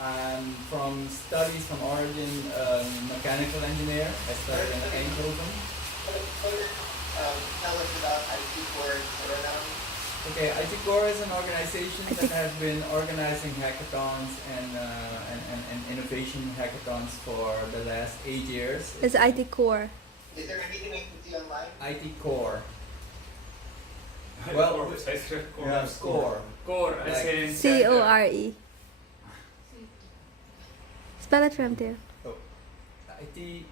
I'm from studies from origin mechanical engineer. I studied in Eindhoven. Tell us about IT Core and Suriname. Okay, IT Core is an organization that has been organizing hackathons and innovation hackathons for the last 8 years. It's IT Core. Is there anything I can see online? IT Core. Well, Well, I said core. Yeah, score. Core, as Like in CORE. Spell it for him, Theo. Oh, IT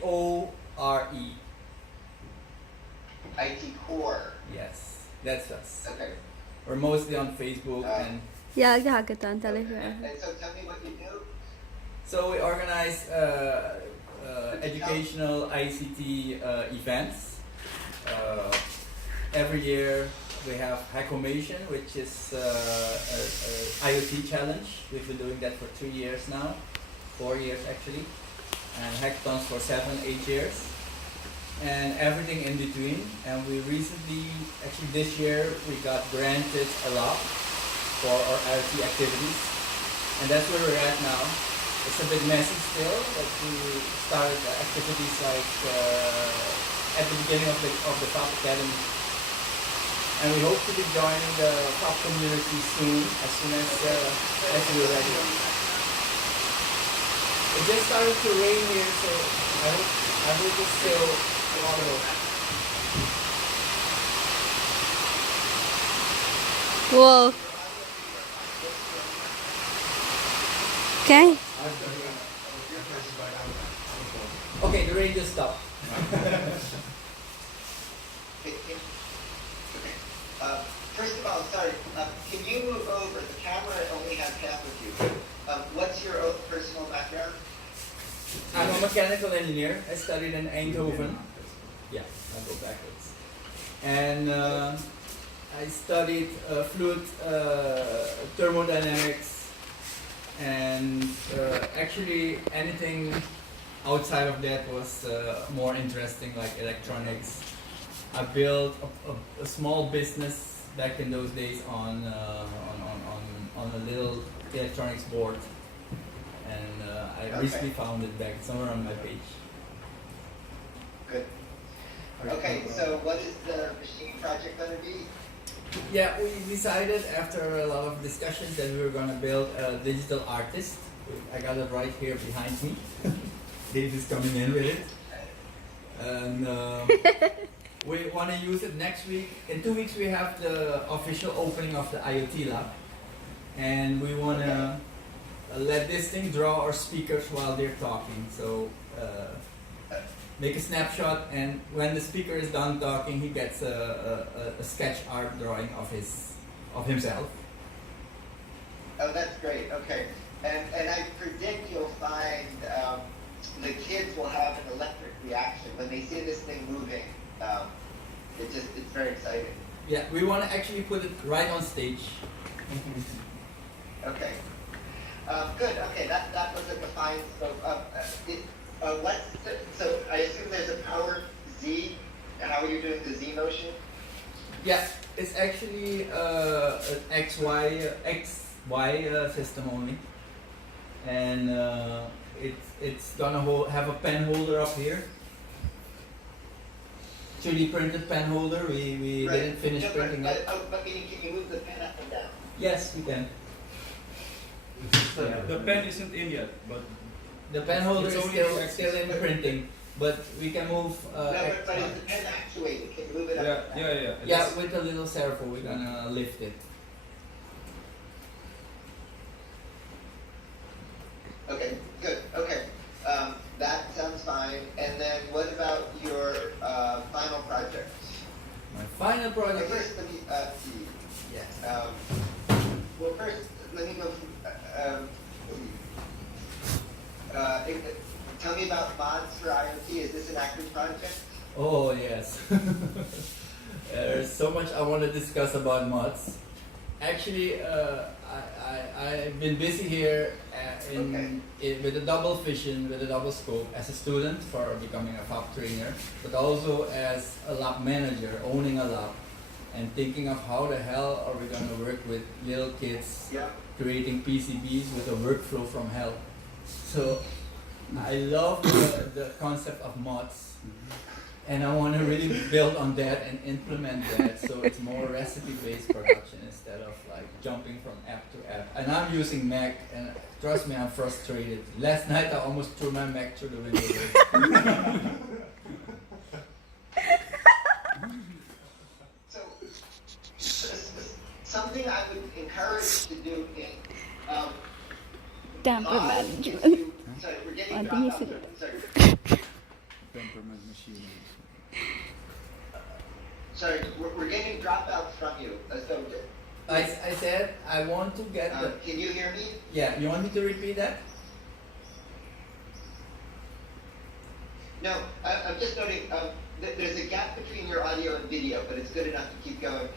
CORE. IT Core. Yes, that's us. Okay. We're mostly on Facebook and Yeah, the hackathon. Tell it for And him. so tell me what you do. so we organize educational ICT events. Every year we have Hackomation, which is a IoT challenge. We've been doing that for 3 years now, 4 years actually, and hackathons for 7, 8 years, and everything in between. And we recently, actually this year, we got granted a lot for our IoT activities, and that's where we're at now. It's a bit messy still, but we started activities like at the beginning of the Fabacademy, and we hope to be joining the Fab community soon as we're ready. It just started to rain here, so I hope it's still audible. Whoa. Okay. Okay, the rain just stopped. First of all, sorry, can you move over? The camera only has half of you. What's your own personal background? I'm a mechanical engineer. I studied in Eindhoven. Yeah, I'll go backwards. And I studied fluid thermodynamics, and actually anything outside of that was more interesting, like electronics. I built a small business back in those days on a little electronics board, and I recently found it back somewhere on my page. Good. Okay, so what is the machine project going to be? Yeah, we decided after a lot of discussions that we were going to build a digital artist. I got it right here behind me. Dave is coming in with it. And we want to use it next week. In 2 weeks we have the official opening of the IoT lab. And we want to let this thing draw our speakers while they're talking. So make a snapshot, and when the speaker is done talking, he gets a sketch art drawing of himself. Oh, that's great. Okay. And I predict you'll find the kids will have an electric reaction when they see this thing moving. It's very exciting. Yeah, we want to actually put it right on stage. Okay. Good. Okay, that was like a fine scope. So I assume there's a power Z. How are you doing the Z motion? Yeah, it's actually an XY system only, and it's gonna have a pen holder up here. 3D printed pen holder. We Right. didn't finish No, printing it. but can you move the pen up and down? Yes, we can. the pen isn't in yet, but The pen holder It's is only still in printing, but we can move. No, but is the pen actuated? Can you move it up? yeah. Yeah, with a little servo, we're gonna lift it. Okay, good. Okay, that sounds fine. And then what about your final project? My final project. First, let me see. Yes. Well, first, let me go. Tell me about mods for IoT. Is this an active project? Oh yes. There's so much I want to discuss about mods. Actually, I've been busy here with a double vision, with a double scope, as a student for becoming a Fab trainer, but also as a lab manager, owning a lab. and thinking of how the hell are we going to work with little kids Yeah. creating PCBs with a workflow from hell. So I love the concept of mods, and I want to really build on that and implement that so it's more recipe-based production instead of like jumping from app to app. And I'm using Mac, and trust me, I'm frustrated. Last night I almost threw my Mac through the window. So, something I would encourage to do in Temper mods is management. to, sorry, we're getting I think dropped you out. should- Sorry, Temperament machine. sorry, we're getting dropouts from you. So, I said I want to get the. can you hear me? Yeah, you want me to repeat that? No, I'm just noting there's a gap between your audio and video, but it's good enough to keep going.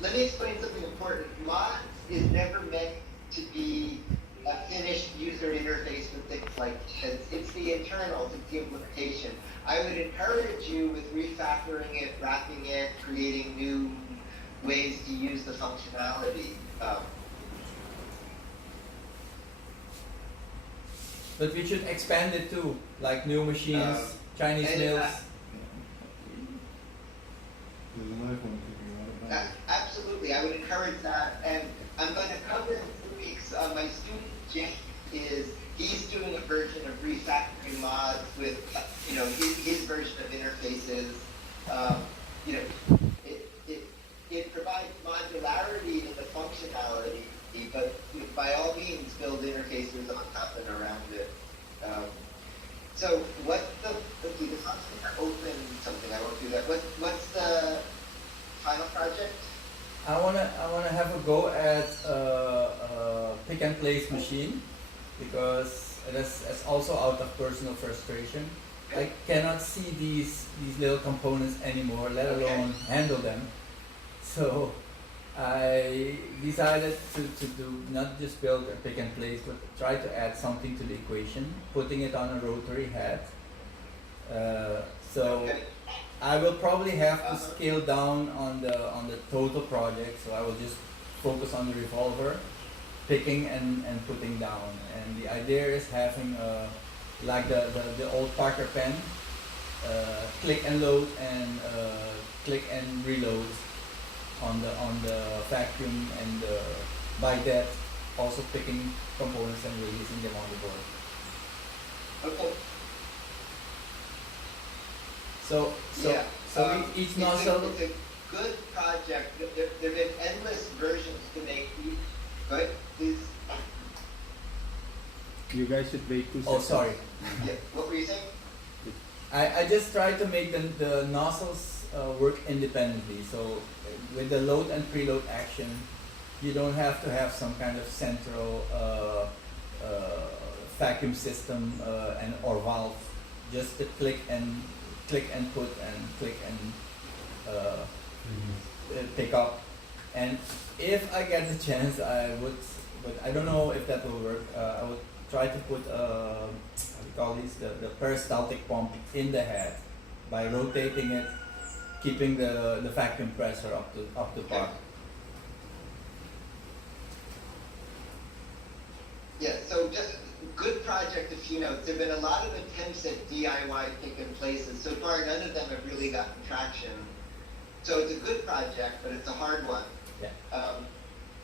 Let me explain something important. Mods is never meant to be a finished user interface with things like this. It's the internals, it's the implementation. I would encourage you with refactoring it, wrapping it, creating new ways to use the functionality. But we should expand it too, like new machines, Chinese and, mills. Absolutely, I would encourage that. And I'm going to cover in 2 weeks. My student Jake he's doing a version of refactoring mods with his version of interfaces. It provides modularity in the functionality, but by all means build interfaces on top and around it. So what's the function open something? I won't do that. What's the final project? I wanna have a go at a pick and place machine because that's also out of personal frustration. I cannot see these little components anymore, let alone handle them. So I decided to do not just build a pick and place, but try to add something to the equation, putting it on a rotary head. So I will probably have to scale down on the total project. So I will just focus on the revolver, picking and putting down. And the idea is having like the old Parker pen, click and load and click and reload on the vacuum, and by that also picking components and releasing them on the board. Okay. So each nozzle. It's a good project. There have been endless versions to make. Go ahead, please. You guys should wait 2 seconds. Oh, sorry. Yeah. What were you saying? I just try to make the nozzles work independently. So with the load and preload action, you don't have to have some kind of central vacuum system or valve. Just the click and put and click and pick up. And if I get the chance, I would, but I don't know if that will work. I would try to put what we call these the peristaltic pump in the head by rotating it, keeping the vacuum pressure up to par. Yeah, so just good project, a few notes. There have been a lot of attempts at DIY pick and places. So far, none of them have really gotten traction. So it's a good project, but it's a hard one. Yeah.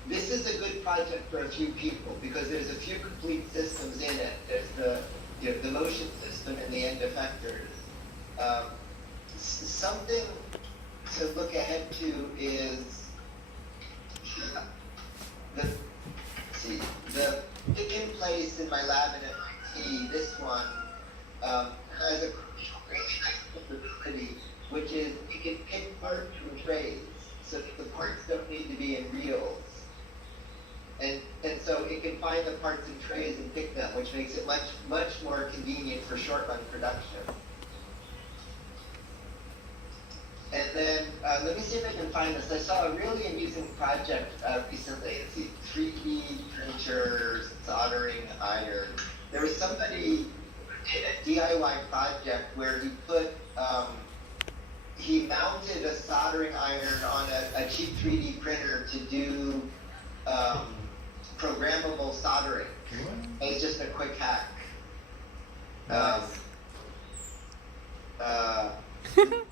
This is a good project for a few people because there's a few complete systems in it. There's the motion system and the end effectors. Something to look ahead to is the pick in place in my lab in MIT. This one has a really nice capability, which is you can pick parts from trays, so the parts don't need to be in reels. And so it can find the parts in trays and pick them, which makes it much more convenient for short run production. And then let me see if I can find this. I saw a really amusing project recently. Let's see, 3D printers, soldering iron. There was somebody did a DIY project where he put he mounted a soldering iron on a cheap 3D printer to do programmable soldering. It's just a quick hack. I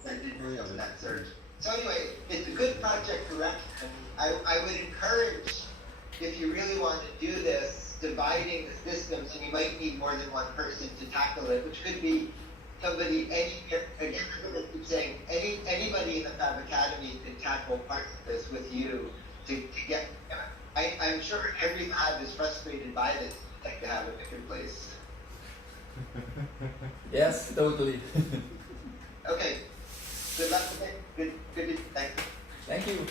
didn't remember that search. So anyway, it's a good project direction. I would encourage, if you really want to do this, dividing the systems, and you might need more than one person to tackle it, which could be somebody, again, I keep saying, anybody in the Fabacademy can tackle parts of this with you to get, I'm sure every fab is frustrated by this, like to have a bigger place. Yes, totally. Okay, good luck with it. Good, thanks. Thank you.